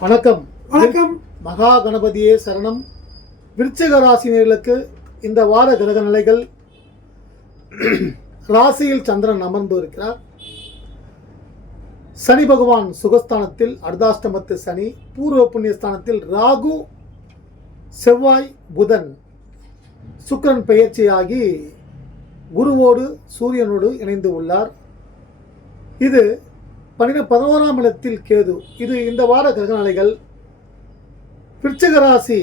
வணக்கம். வணக்கம். மகா கணபதியே சரணம். விருச்சிக ராசினியர்களுக்கு இந்த வார கிரக நிலைகள். ராசியில் சந்திரன் அமர்ந்து இருக்கிறார். சனி பகவான் சுகஸ்தானத்தில் அர்த்தாஷ்டமத்து சனி பூர்வ புண்ணியஸ்தானத்தில் ராகு செவ்வாய் புதன். சுக்கிரன் பெயர்ச்சியாகி குருவோடு சூரியனோடு இணைந்து உள்ளார். இது பன்னிர பதினோராம் இடத்தில் கேது. இது இந்த வார கிரகநிலைகள். விருச்சிக ராசி.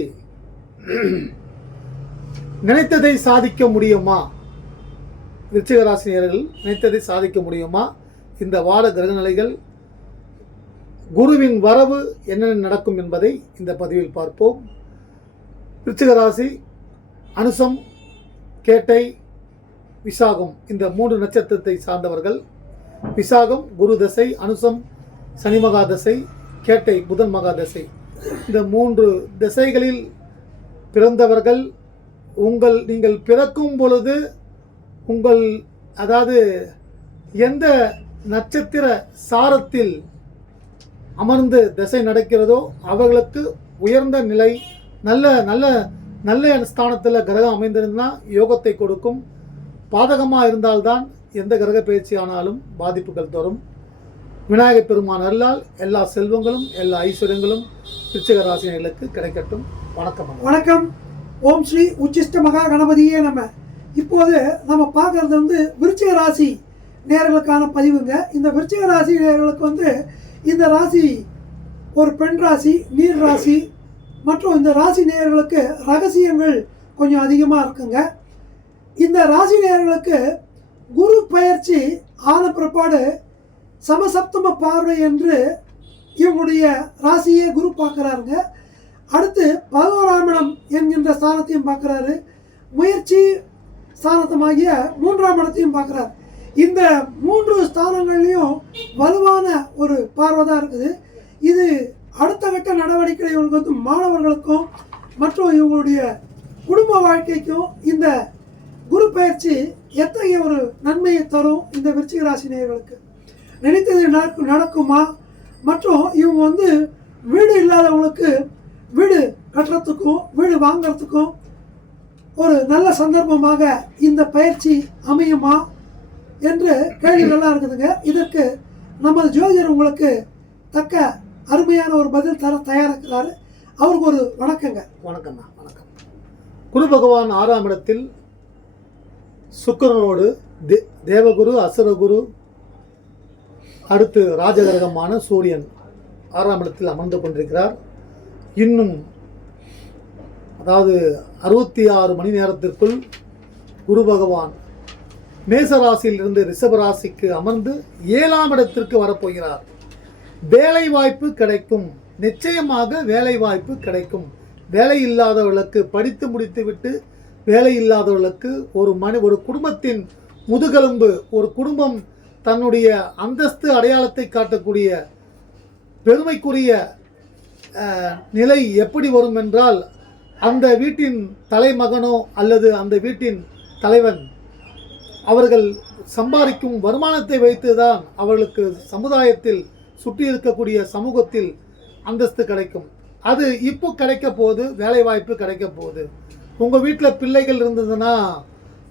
நினைத்ததை சாதிக்க முடியுமா? விருச்சிக ராசினியர்கள் நினைத்ததை சாதிக்க முடியுமா? இந்த வார கிரகநிலைகள். குருவின் வரவு என்னென்ன நடக்கும் என்பதை இந்த பதிவில் பார்ப்போம். விருச்சிக ராசி அனுசம் கேட்டை விசாகம் இந்த மூன்று நட்சத்திரத்தை சார்ந்தவர்கள் விசாகம் குரு தசை அனுசம் சனி மகா தசை கேட்டை புதன் மகா தசை. இந்த மூன்று திசைகளில் பிறந்தவர்கள் உங்கள் நீங்கள் பிறக்கும் பொழுது உங்கள் அதாவது எந்த நட்சத்திர சாரத்தில் அமர்ந்து திசை நடக்கிறதோ அவர்களுக்கு உயர்ந்த நிலை நல்ல நல்ல நல்ல ஸ்தானத்தில் கிரகம் அமைந்திருந்தால் யோகத்தை கொடுக்கும். பாதகமாக இருந்தால்தான் எந்த கிரக பயிற்சி ஆனாலும் பாதிப்புகள் தரும். விநாயகப் பெருமான் அருளால் எல்லா செல்வங்களும் எல்லா ஐஸ்வர்யங்களும் விருச்சிக ராசினர்களுக்கு கிடைக்கட்டும். வணக்கம் வணக்கம். ஓம் ஸ்ரீ உச்சிஷ்ட மகா கணபதியே நம்ம இப்போது நம்ம பார்க்கறது வந்து விருச்சிக ராசி நேர்களுக்கான பதிவுங்க. இந்த விருச்சிக ராசி நேர்களுக்கு வந்து இந்த ராசி ஒரு பெண் ராசி நீர் ராசி மற்றும் இந்த ராசி நேயர்களுக்கு ரகசியங்கள் கொஞ்சம் அதிகமாக இருக்குங்க. இந்த ராசி நேயர்களுக்கு குரு பயிற்சி ஆன பிற்பாடு சமசப்தம பார்வை என்று இவங்களுடைய ராசியை குரு பார்க்குறாருங்க. அடுத்து பதினோராம் இடம் என்கின்ற ஸ்தானத்தையும் பார்க்குறாரு. முயற்சி ஸ்தானத்தமாகிய மூன்றாம் இடத்தையும் பார்க்குறாரு. இந்த மூன்று ஸ்தானங்கள்லையும் வலுவான ஒரு பார்வை தான் இருக்குது. இது அடுத்த கட்ட நடவடிக்கை இவங்களுக்கு வந்து மாணவர்களுக்கும் மற்றும் இவங்களுடைய குடும்ப வாழ்க்கைக்கும் இந்த குரு பயிற்சி எத்தகைய ஒரு நன்மையை தரும் இந்த விருச்சிக ராசி நேயர்களுக்கு? நினைத்தது நடக்குமா? மற்றும் இவங்க வந்து வீடு இல்லாதவங்களுக்கு வீடு கட்டுறதுக்கும் வீடு வாங்குறதுக்கும் ஒரு நல்ல சந்தர்ப்பமாக இந்த பயிற்சி அமையுமா என்று கேள்விகள்லாம் இருக்குதுங்க. இதற்கு நமது ஜோதிடர் உங்களுக்கு தக்க அருமையான ஒரு பதில் தர தயாரிக்கிறாரு. அவருக்கு ஒரு வணக்கங்க. வணக்கம்ண்ணா வணக்கம். குரு பகவான் ஆறாம் இடத்தில் சுக்கரனோடு தே தேவகுரு அசுரகுரு அடுத்து ராஜகிரகமான சூரியன் ஆறாம் இடத்தில் அமர்ந்து கொண்டிருக்கிறார். இன்னும் அதாவது அறுபத்தி ஆறு மணி நேரத்திற்குள் குரு பகவான் மேசராசியிலிருந்து ரிஷப ராசிக்கு அமர்ந்து ஏழாம் இடத்திற்கு வரப்போகிறார். வேலை வாய்ப்பு கிடைக்கும். நிச்சயமாக வேலை வாய்ப்பு கிடைக்கும். வேலை இல்லாதவர்களுக்கு படித்து முடித்துவிட்டு வேலை இல்லாதவர்களுக்கு ஒரு மனி ஒரு குடும்பத்தின் முதுகெலும்பு ஒரு குடும்பம் தன்னுடைய அந்தஸ்து அடையாளத்தை காட்டக்கூடிய பெருமைக்குரிய நிலை எப்படி வரும் என்றால் அந்த வீட்டின் தலைமகனோ அல்லது அந்த வீட்டின் தலைவன் அவர்கள் சம்பாதிக்கும் வருமானத்தை வைத்துதான் அவர்களுக்கு சமுதாயத்தில் சுற்றி இருக்கக்கூடிய சமூகத்தில் அந்தஸ்து கிடைக்கும். அது இப்போ கிடைக்க போகுது வேலைவாய்ப்பு கிடைக்க போகுது உங்கள் வீட்டில் பிள்ளைகள் இருந்ததுன்னா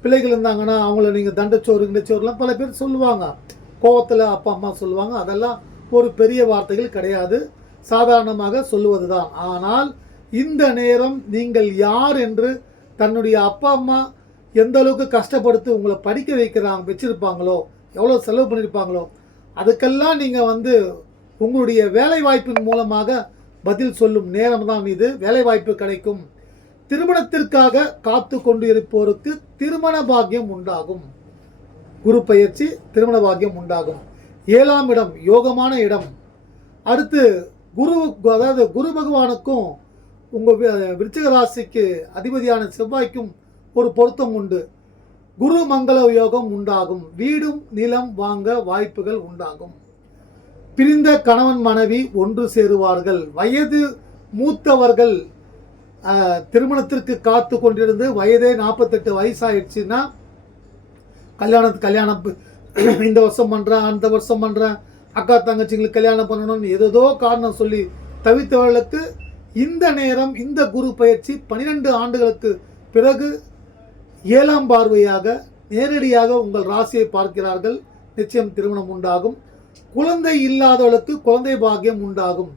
பிள்ளைகள் இருந்தாங்கன்னா அவங்கள நீங்கள் தண்டச்சோறு கிண்டச்சோறுலாம் பல பேர் சொல்லுவாங்க. கோவத்தில் அப்பா அம்மா சொல்லுவாங்க. அதெல்லாம் ஒரு பெரிய வார்த்தைகள் கிடையாது. சாதாரணமாக சொல்லுவது தான் ஆனால் இந்த நேரம் நீங்கள் யார் என்று தன்னுடைய அப்பா அம்மா எந்த அளவுக்கு கஷ்டப்படுத்தி உங்களை படிக்க வைக்கிறாங்க வச்சுருப்பாங்களோ எவ்வளோ செலவு பண்ணியிருப்பாங்களோ அதுக்கெல்லாம் நீங்கள் வந்து உங்களுடைய வேலை வாய்ப்பின் மூலமாக பதில் சொல்லும் நேரம் தான் இது. வேலை வாய்ப்பு கிடைக்கும். திருமணத்திற்காக காத்து கொண்டு இருப்போருக்கு திருமண பாக்கியம் உண்டாகும். குரு பயிற்சி திருமண பாக்கியம் உண்டாகும். ஏழாம் இடம் யோகமான இடம். அடுத்து குரு அதாவது குரு பகவானுக்கும் உங்கள் விருச்சிக ராசிக்கு அதிபதியான செவ்வாய்க்கும் ஒரு பொருத்தம் உண்டு. குரு மங்கள யோகம் உண்டாகும். வீடும் நிலம் வாங்க வாய்ப்புகள் உண்டாகும். பிரிந்த கணவன் மனைவி ஒன்று சேருவார்கள். வயது மூத்தவர்கள் திருமணத்திற்கு காத்து கொண்டிருந்து வயதே நாற்பத்தெட்டு வயசாயிடுச்சுன்னா கல்யாணத்து கல்யாணம் இந்த வருஷம் பண்ணுறேன் அந்த வருஷம் பண்ணுறேன் அக்கா தங்கச்சிங்களுக்கு கல்யாணம் பண்ணணும்னு ஏதோ காரணம் சொல்லி தவித்தவர்களுக்கு இந்த நேரம் இந்த குரு பயிற்சி பன்னிரெண்டு ஆண்டுகளுக்கு பிறகு ஏழாம் பார்வையாக நேரடியாக உங்கள் ராசியை பார்க்கிறார்கள். நிச்சயம் திருமணம் உண்டாகும். குழந்தை இல்லாதவர்களுக்கு குழந்தை பாக்கியம் உண்டாகும்.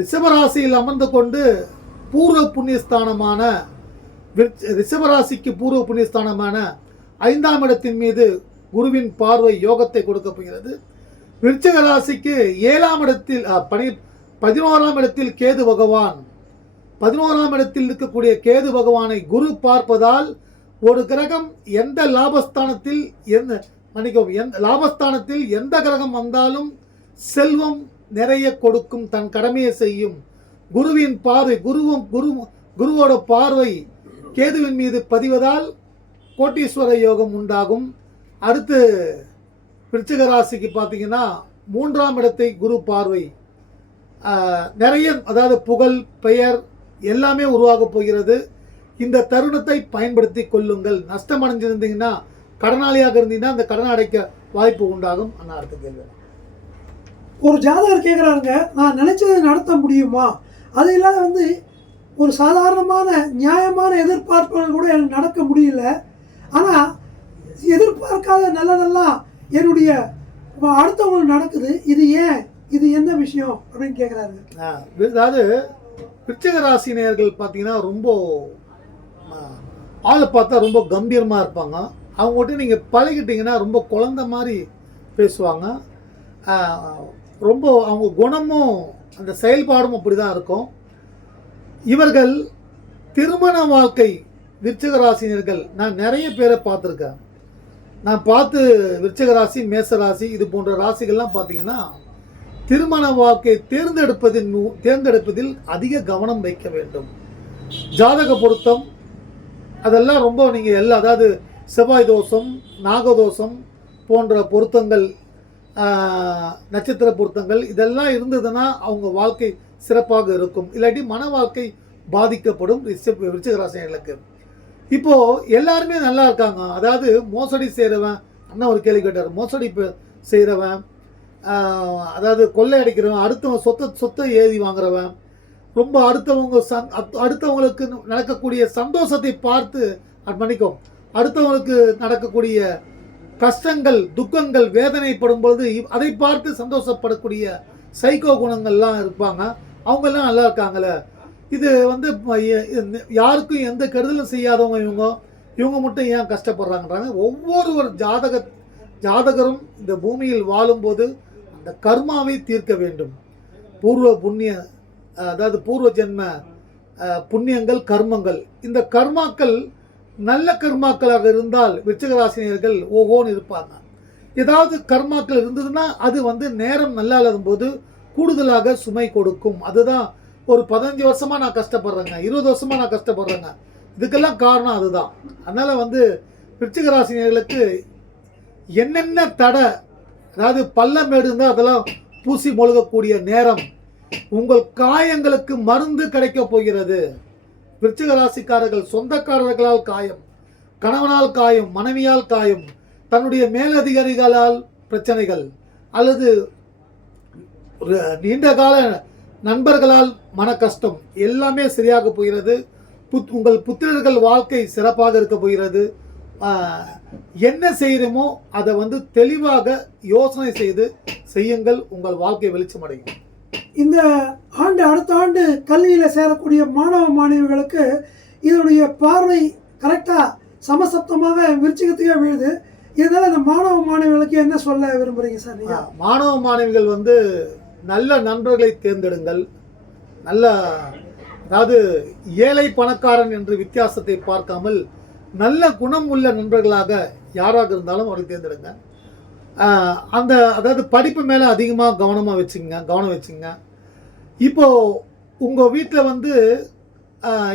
ரிஷபராசியில் அமர்ந்து கொண்டு பூர்வ புண்ணியஸ்தானமான ரிஷபராசிக்கு பூர்வ புண்ணியஸ்தானமான ஐந்தாம் இடத்தின் மீது குருவின் பார்வை யோகத்தை கொடுக்க போகிறது. விருச்சக ராசிக்கு ஏழாம் இடத்தில் பனி பதினோராம் இடத்தில் கேது பகவான். பதினோராம் இடத்தில் இருக்கக்கூடிய கேது பகவானை குரு பார்ப்பதால் ஒரு கிரகம் எந்த லாபஸ்தானத்தில் எந்த மன்னிக்கவும் எந்த லாபஸ்தானத்தில் எந்த கிரகம் வந்தாலும் செல்வம் நிறைய கொடுக்கும் தன் கடமையை செய்யும். குருவின் பார்வை குருவும் குரு குருவோட பார்வை கேதுவின் மீது பதிவதால் கோட்டீஸ்வர யோகம் உண்டாகும். அடுத்து விருச்சிக ராசிக்கு பார்த்தீங்கன்னா மூன்றாம் இடத்தை குரு பார்வை. நிறைய அதாவது புகழ் பெயர் எல்லாமே உருவாகப் போகிறது. இந்த தருணத்தை பயன்படுத்தி கொள்ளுங்கள். நஷ்டம் அடைஞ்சிருந்தீங்கன்னா கடனாளியாக இருந்தீங்கன்னா அந்த கடன் அடைக்க வாய்ப்பு உண்டாகும். அண்ணா அடுத்த கேள்வி. ஒரு ஜாதகர் கேட்குறாருங்க நான் நினைச்சதை நடத்த முடியுமா? அது இல்லாத வந்து ஒரு சாதாரணமான நியாயமான எதிர்பார்ப்புகள் கூட எனக்கு நடக்க முடியல. ஆனால் எதிர்பார்க்காத நல்லதெல்லாம் என்னுடைய அடுத்தவங்களுக்கு நடக்குது. இது ஏன்? இது என்ன விஷயம்? அப்படின்னு கேட்குறாரு அதாவது விருச்சிக ராசி நேர்கள் பார்த்தீங்கன்னா ரொம்ப ஆளை பார்த்தா ரொம்ப கம்பீரமாக இருப்பாங்க. அவங்ககிட்ட நீங்கள் பழகிட்டீங்கன்னா ரொம்ப குழந்த மாதிரி பேசுவாங்க. ரொம்ப அவங்க குணமும் அந்த செயல்பாடும் அப்படி தான் இருக்கும். இவர்கள் திருமண வாழ்க்கை விருச்சிகராசினியர்கள் நான் நிறைய பேரை பார்த்துருக்கேன். நான் பார்த்து விருச்சிக ராசி மேச ராசி இது போன்ற ராசிகள்லாம் பார்த்தீங்கன்னா திருமண வாழ்க்கை தேர்ந்தெடுப்பதின் தேர்ந்தெடுப்பதில் அதிக கவனம் வைக்க வேண்டும். ஜாதக பொருத்தம் அதெல்லாம் ரொம்ப நீங்கள் எல்லா அதாவது செவ்வாய் தோஷம் நாகதோஷம் போன்ற பொருத்தங்கள் நட்சத்திர பொருத்தங்கள் இதெல்லாம் இருந்ததுன்னா அவங்க வாழ்க்கை சிறப்பாக இருக்கும். இல்லாட்டி மன வாழ்க்கை பாதிக்கப்படும். ரிஷப விருச்சிகராசினர்களுக்கு இப்போ எல்லாருமே நல்லா இருக்காங்க. அதாவது மோசடி செய்கிறவன் அண்ணன் ஒரு கேள்வி கேட்டார். மோசடி செய்கிறவன் அதாவது கொள்ளை அடிக்கிறவன் அடுத்தவன் சொத்தை சொத்தை ஏதி வாங்குறவன் ரொம்ப அடுத்தவங்க சந் அடுத்தவங்களுக்கு நடக்கக்கூடிய சந்தோஷத்தை பார்த்து மன்னிக்கும் அடுத்தவங்களுக்கு நடக்கக்கூடிய கஷ்டங்கள் துக்கங்கள் வேதனைப்படும் பொழுது அதை பார்த்து சந்தோஷப்படக்கூடிய சைக்கோ குணங்கள்லாம் இருப்பாங்க. அவங்கெல்லாம் நல்லா இருக்காங்களே இது வந்து யாருக்கும் எந்த கெடுதலும் செய்யாதவங்க இவங்க. இவங்க மட்டும் ஏன் கஷ்டப்படுறாங்கன்றாங்க. ஒவ்வொரு ஒரு ஜாதக ஜாதகரும் இந்த பூமியில் வாழும்போது அந்த கர்மாவை தீர்க்க வேண்டும். பூர்வ புண்ணிய அதாவது பூர்வ ஜென்ம புண்ணியங்கள் கர்மங்கள். இந்த கர்மாக்கள் நல்ல கர்மாக்களாக இருந்தால் விருச்சிகராசினியர்கள் ஓஹோன்னு இருப்பாங்க. ஏதாவது கர்மாக்கள் இருந்ததுன்னா அது வந்து நேரம் நல்லா இல்லாத போது கூடுதலாக சுமை கொடுக்கும். அதுதான் ஒரு பதினஞ்சு வருஷமாக நான் கஷ்டப்படுறேங்க. இருபது வருஷமாக நான் கஷ்டப்படுறேங்க. இதுக்கெல்லாம் காரணம் அதுதான். அதனால் வந்து விருச்சிகராசினியர்களுக்கு என்னென்ன தடை அதாவது பள்ளமேடு இருந்தால் அதெல்லாம் பூசி மொழுகக்கூடிய நேரம் உங்கள் காயங்களுக்கு மருந்து கிடைக்கப் போகிறது. விருச்சிக ராசிக்காரர்கள் சொந்தக்காரர்களால் காயம் கணவனால் காயம் மனைவியால் காயம் தன்னுடைய மேலதிகாரிகளால் பிரச்சனைகள் அல்லது நீண்ட கால நண்பர்களால் மன கஷ்டம் எல்லாமே சரியாக போகிறது. புத் உங்கள் புத்திரர்கள் வாழ்க்கை சிறப்பாக இருக்க போகிறது. என்ன செய்கிறோமோ அதை வந்து தெளிவாக யோசனை செய்து செய்யுங்கள். உங்கள் வாழ்க்கை வெளிச்சமடையும். இந்த ஆண்டு அடுத்த ஆண்டு கல்வியில் சேரக்கூடிய மாணவ மாணவிகளுக்கு இதனுடைய பார்வை கரெக்டாக சமசப்தமாக விருச்சிகத்துக்கே விழுது. இதனால் இந்த மாணவ மாணவிகளுக்கு என்ன சொல்ல விரும்புகிறீங்க சார் நீங்கள் மாணவ மாணவிகள் வந்து நல்ல நண்பர்களை தேர்ந்தெடுங்கள். நல்ல அதாவது ஏழை பணக்காரன் என்று வித்தியாசத்தை பார்க்காமல் நல்ல குணம் உள்ள நண்பர்களாக யாராக இருந்தாலும் அவரை தேர்ந்தெடுங்க. அந்த அதாவது படிப்பு மேலே அதிகமாக கவனமாக வச்சுங்க கவனம் வச்சுங்க. இப்போது உங்கள் வீட்டில் வந்து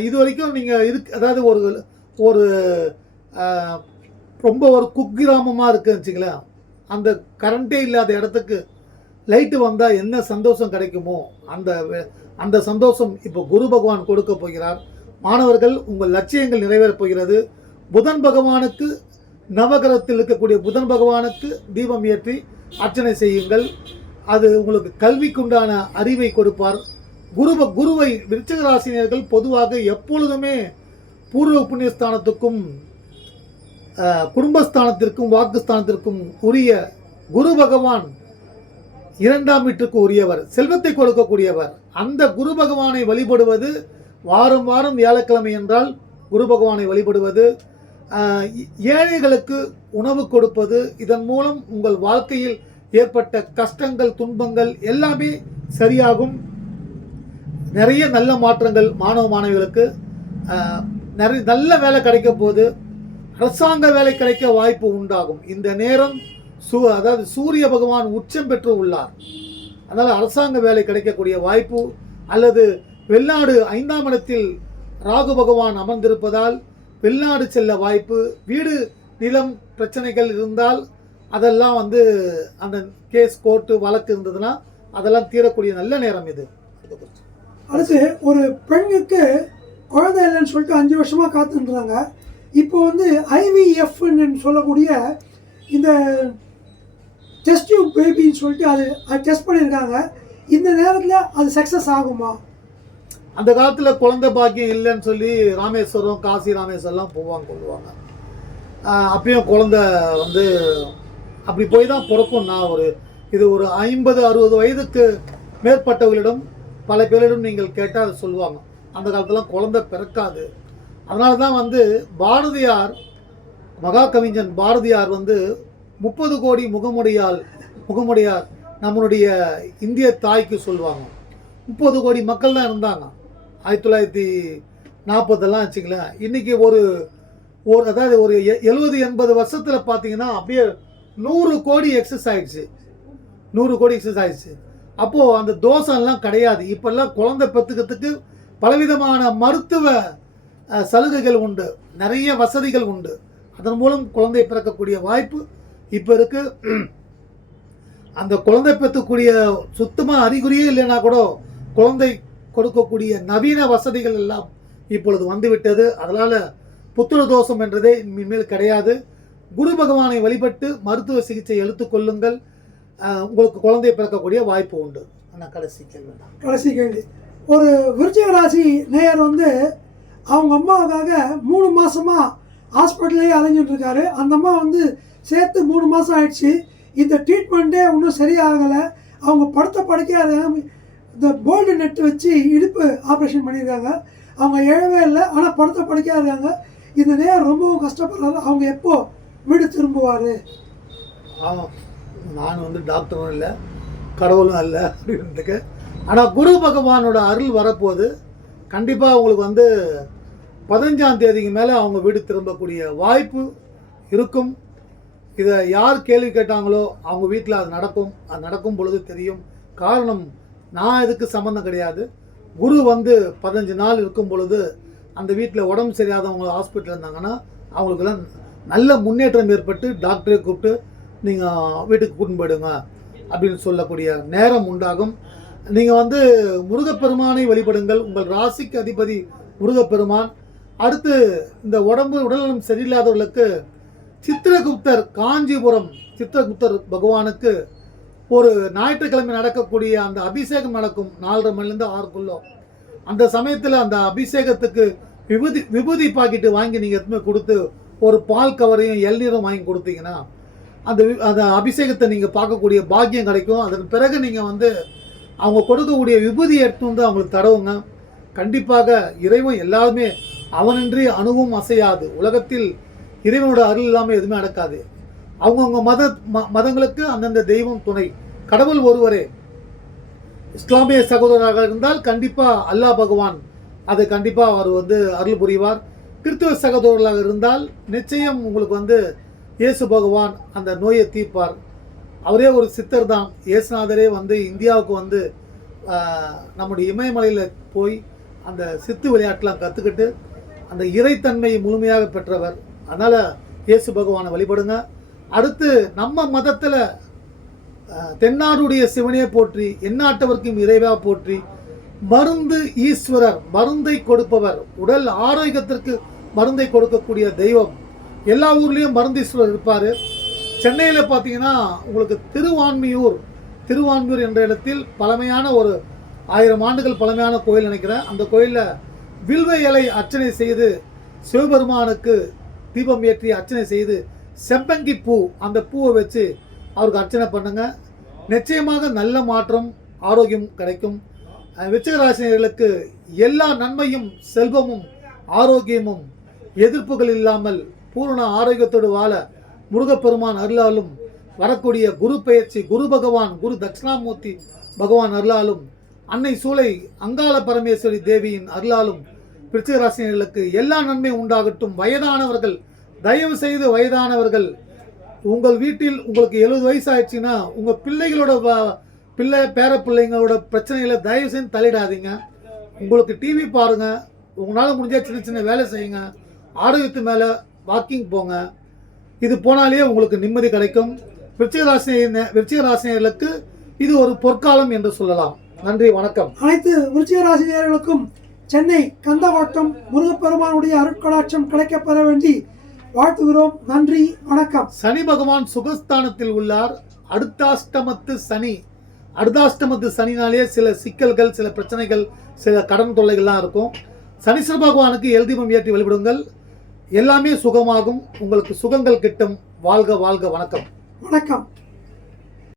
இது வரைக்கும் நீங்கள் இருக்கு அதாவது ஒரு ஒரு ரொம்ப ஒரு குக்கிராமமாக இருக்குன்னு வச்சுங்களேன். அந்த கரண்ட்டே இல்லாத இடத்துக்கு லைட்டு வந்தால் என்ன சந்தோஷம் கிடைக்குமோ அந்த அந்த சந்தோஷம் இப்போ குரு பகவான் கொடுக்க போகிறார். மாணவர்கள் உங்கள் லட்சியங்கள் நிறைவேறப் போகிறது. புதன் பகவானுக்கு நவகிரகத்தில் இருக்கக்கூடிய புதன் பகவானுக்கு தீபம் ஏற்றி அர்ச்சனை செய்யுங்கள். அது உங்களுக்கு கல்விக்குண்டான அறிவை கொடுப்பார். குரு குருவை விருச்சிக ராசினியர்கள் பொதுவாக எப்பொழுதுமே பூர்வ புண்ணியஸ்தானத்துக்கும் அஹ், குடும்பஸ்தானத்திற்கும் வாக்குஸ்தானத்திற்கும் உரிய குரு பகவான் இரண்டாம் வீட்டுக்கு உரியவர் செல்வத்தை கொடுக்கக்கூடியவர். அந்த குரு பகவானை வழிபடுவது வாரம் வாரம் வியாழக்கிழமை என்றால் குரு பகவானை வழிபடுவது ஏழைகளுக்கு உணவு கொடுப்பது இதன் மூலம் உங்கள் வாழ்க்கையில் ஏற்பட்ட கஷ்டங்கள் துன்பங்கள் எல்லாமே சரியாகும். நிறைய நல்ல மாற்றங்கள் மாணவ மாணவிகளுக்கு. நிறைய நல்ல வேலை கிடைக்க போது அரசாங்க வேலை கிடைக்க வாய்ப்பு உண்டாகும். இந்த நேரம் சூ அதாவது சூரிய பகவான் உச்சம் பெற்று உள்ளார். அதனால் அரசாங்க வேலை கிடைக்கக்கூடிய வாய்ப்பு அல்லது வெளிநாடு ஐந்தாம் இடத்தில் ராகு பகவான் அமர்ந்திருப்பதால் வெளிநாடு செல்ல வாய்ப்பு வீடு நிலம் பிரச்சனைகள் இருந்தால் அதெல்லாம் வந்து அந்த கேஸ் கோர்ட்டு வழக்கு இருந்ததுன்னா அதெல்லாம் தீரக்கூடிய நல்ல நேரம் இது. அடுத்து ஒரு பெண்ணுக்கு குழந்தை இல்லைன்னு சொல்லிட்டு அஞ்சு வருஷமாக காத்துன்றாங்க. இப்போ வந்து ஐவிஎஃப்னு சொல்லக்கூடிய இந்த டெஸ்ட் டியூப் பேபின்னு சொல்லிட்டு அது அது டெஸ்ட் பண்ணியிருக்காங்க. இந்த நேரத்தில் அது சக்ஸஸ் ஆகுமா? அந்த காலத்தில் குழந்தை பாக்கியம் இல்லைன்னு சொல்லி ராமேஸ்வரம் காசி ராமேஸ்வரம்லாம் போவாங்க கொள்ளுவாங்க அப்பயும் குழந்தை வந்து அப்படி போய் தான் பிறக்கும் நான் ஒரு இது ஒரு ஐம்பது அறுபது வயதுக்கு மேற்பட்டவர்களிடம் பல பேரிடம் நீங்கள் கேட்டால் அதை சொல்லுவாங்க. அந்த காலத்துலாம் குழந்தை பிறக்காது. அதனால தான் வந்து பாரதியார் மகா கவிஞன் பாரதியார் வந்து முப்பது கோடி முகமுடையால் முகமுடையார் நம்மளுடைய இந்திய தாய்க்கு சொல்லுவாங்க. முப்பது கோடி மக்கள் தான் இருந்தாங்க. ஆயிரத்தி தொள்ளாயிரத்தி நாற்பதெல்லாம் வச்சுங்களேன் இன்றைக்கி ஒரு ஒரு அதாவது ஒரு எ- எழுபது எண்பது வருஷத்தில் பார்த்தீங்கன்னா அப்படியே நூறு கோடி எக்ஸஸ் ஆயிடுச்சு. நூறு கோடி எக்ஸஸ் ஆயிடுச்சு. அப்போது அந்த தோசம்லாம் கிடையாது. இப்போல்லாம் குழந்தை பெற்றுக்கிறதுக்கு பலவிதமான மருத்துவ சலுகைகள் உண்டு. நிறைய வசதிகள் உண்டு. அதன் மூலம் குழந்தை பிறக்கக்கூடிய வாய்ப்பு இப்போ இருக்குது அந்த குழந்தை பெற்றக்கூடிய சுத்தமாக அறிகுறியே இல்லைன்னா கூட குழந்தை கொடுக்கக்கூடிய நவீன வசதிகள் எல்லாம் இப்பொழுது வந்துவிட்டது. அதனால் புத்திர தோஷம் என்றதே இனிமேல் கிடையாது. குரு பகவானை வழிபட்டு மருத்துவ சிகிச்சை எடுத்துக்கொள்ளுங்கள் உங்களுக்கு குழந்தை பிறக்கக்கூடிய வாய்ப்பு உண்டு. ஆனால் கடைசி கேள்வி. கடைசி கேள்வி. ஒரு விருச்சிக ராசி நேயர் வந்து அவங்க அம்மாவுக்காக மூணு மாதமாக ஹாஸ்பிட்டல்லே அலைஞ்சிட்ருக்காரு அந்த அம்மா வந்து சேர்த்து மூணு மாதம் ஆயிடுச்சு. இந்த ட்ரீட்மெண்ட்டே இன்னும் சரியாகலை. அவங்க படுத்த படுக்கையாக இந்த போல்டு நெட் வச்சு இடுப்பு ஆப்ரேஷன் பண்ணியிருக்காங்க. அவங்க எழவே இல்லை ஆனால் படத்தை படுக்கையாக இருக்காங்க இந்த நேரம் ரொம்பவும் கஷ்டப்படுறாரு அவங்க எப்போ வீடு திரும்புவார்? ஆமாம். நான் வந்து டாக்டரும் இல்லை கடவுளும் இல்லை அப்படின்றதுக்கு. ஆனால் குரு பகவானோட அருள் வரப்போது கண்டிப்பாக அவங்களுக்கு வந்து பதினஞ்சாம் தேதிக்கு மேலே அவங்க வீடு திரும்பக்கூடிய வாய்ப்பு இருக்கும். இதை யார் கேள்வி கேட்டாங்களோ அவங்க வீட்டில் அது நடக்கும். அது நடக்கும் பொழுது தெரியும். காரணம் நான் இதுக்கு சம்மந்தம் கிடையாது. குரு வந்து பதினஞ்சு நாள் இருக்கும் பொழுது அந்த வீட்டில் உடம்பு சரியாதவங்க ஹாஸ்பிட்டல் இருந்தாங்கன்னா அவங்களுக்கெல்லாம் நல்ல முன்னேற்றம் ஏற்பட்டு டாக்டரை கூப்பிட்டு நீங்கள் வீட்டுக்கு கூட்டின்னு போயிடுங்க அப்படின்னு சொல்லக்கூடிய நேரம் உண்டாகும். நீங்கள் வந்து முருகப்பெருமானை வழிபடுங்கள். உங்கள் ராசிக்கு அதிபதி முருகப்பெருமான். அடுத்து இந்த உடம்பு உடல்நலம் சரியில்லாதவர்களுக்கு சித்திரகுப்தர் காஞ்சிபுரம் சித்திரகுப்தர் பகவானுக்கு ஒரு ஞாயிற்றுக்கிழமை நடக்கக்கூடிய அந்த அபிஷேகம் நடக்கும் நாலரை மணிலேருந்து ஆறுக்குள்ளோ. அந்த சமயத்தில் அந்த அபிஷேகத்துக்கு விபூதி விபூதி பாக்கெட்டு வாங்கி நீங்கள் எதுவுமே கொடுத்து ஒரு பால் கவரையும் இளநீரும் வாங்கி கொடுத்தீங்கன்னா அந்த வி- அந்த அபிஷேகத்தை நீங்கள் பார்க்கக்கூடிய பாக்கியம் கிடைக்கும். அதன் பிறகு நீங்கள் வந்து அவங்க கொடுக்கக்கூடிய விபூதி எடுத்து வந்து அவங்களுக்கு தடவுங்க கண்டிப்பாக இறைவன் எல்லாருமே அவனின்றி அணுவும் அசையாது. உலகத்தில் இறைவனோட அருள் இல்லாமல் எதுவுமே நடக்காது. அவங்கவுங்க மத ம- மதங்களுக்கு அந்தந்த தெய்வம் துணை. கடவுள் ஒருவரே. இஸ்லாமிய சகோதரராக இருந்தால் கண்டிப்பாக அல்லாஹ் பகவான் அதை கண்டிப்பாக அவர் வந்து அருள் புரிவார். கிறிஸ்துவ சகோதரர்களாக இருந்தால் நிச்சயம் உங்களுக்கு வந்து இயேசு பகவான் அந்த நோயை தீர்ப்பார். அவரே ஒரு சித்தர் தான். இயேசுநாதரே வந்து இந்தியாவுக்கு வந்து நம்முடைய இமயமலையில் போய் அந்த சித்து விளையாட்டெலாம் கற்றுக்கிட்டு அந்த இறைத்தன்மையை முழுமையாக பெற்றவர். அதனால் இயேசு பகவானை வழிபடுங்க. அடுத்து நம்ம மதத்தில் தென்னாடுடைய சிவனே போற்றி எந்நாட்டவர்க்கும் இறைவா போற்றி மருந்து ஈஸ்வரர் மருந்தை கொடுப்பவர் உடல் ஆரோக்கியத்திற்கு மருந்தை கொடுக்கக்கூடிய தெய்வம். எல்லா ஊர்லேயும் மருந்தீஸ்வரர் இருப்பார். சென்னையில் பார்த்தீங்கன்னா உங்களுக்கு திருவான்மியூர் திருவான்மியூர் என்ற இடத்தில் பழமையான ஒரு ஆயிரம் ஆண்டுகள் பழமையான கோயில் நினைக்கிறேன். அந்த கோயிலில் வில்வ இலை அர்ச்சனை செய்து சிவபெருமானுக்கு தீபம் ஏற்றி அர்ச்சனை செய்து செம்பங்கி பூ அந்த பூவை வச்சு அவருக்கு அர்ச்சனை பண்ணுங்க. நிச்சயமாக நல்ல மாற்றம் ஆரோக்கியம் கிடைக்கும். விச்சகராசினியர்களுக்கு எல்லா நன்மையும் செல்வமும் ஆரோக்கியமும் எதிர்ப்புகள் இல்லாமல் பூரண ஆரோக்கியத்தோடு வாழ முருகப்பெருமான் அருளாலும் வரக்கூடிய குரு பெயர்ச்சி குரு பகவான் குரு தட்சிணாமூர்த்தி பகவான் அருளாலும் அன்னை சூளை அங்காள பரமேஸ்வரி தேவியின் அருளாலும் விருச்சிகராசினியர்களுக்கு எல்லா நன்மை உண்டாகட்டும். வயதானவர்கள் தயவு செய்து வயதானவர்கள் உங்கள் வீட்டில் உங்களுக்கு எழுபது வயசு ஆயிடுச்சுன்னா உங்கள் பிள்ளைகளோட பிள்ளை பேர பிள்ளைங்களோட பிரச்சனைகளை தயவு செய்து தள்ளிடாதீங்க. உங்களுக்கு டிவி பாருங்கள் உங்களால் முடிஞ்சால் சின்ன சின்ன வேலை செய்யுங்க. ஆரோக்கியத்து மேலே வாக்கிங் போங்க. இது போனாலே உங்களுக்கு நிம்மதி கிடைக்கும். விருச்சிகராசினிய விருச்சிகராசினியர்களுக்கு இது ஒரு பொற்காலம் என்று சொல்லலாம். நன்றி வணக்கம். அனைத்து விருச்சிகராசினியர்களுக்கும் சென்னை கந்தவாட்டம் முருகப்பெருமானுடைய அருட்கடாட்சம் கிடைக்கப்பெற வேண்டி வாழ்த்துகிறோம். நன்றி வணக்கம். சனி பகவான் சுகஸ்தானத்தில் உள்ளார். அடுத்தாஷ்டமத்து சனி. அடுத்தாஷ்டமத்து சனினாலே சில சிக்கல்கள் சில பிரச்சனைகள் சில கடன் தொல்லைகள்லாம் இருக்கும். சனீஸ்வர பகவானுக்கு எழுதீபம் ஏற்றி வழிபடுங்கள். எல்லாமே சுகமாகும். உங்களுக்கு சுகங்கள் கிட்டும். வாழ்க வாழ்க வணக்கம். வணக்கம்.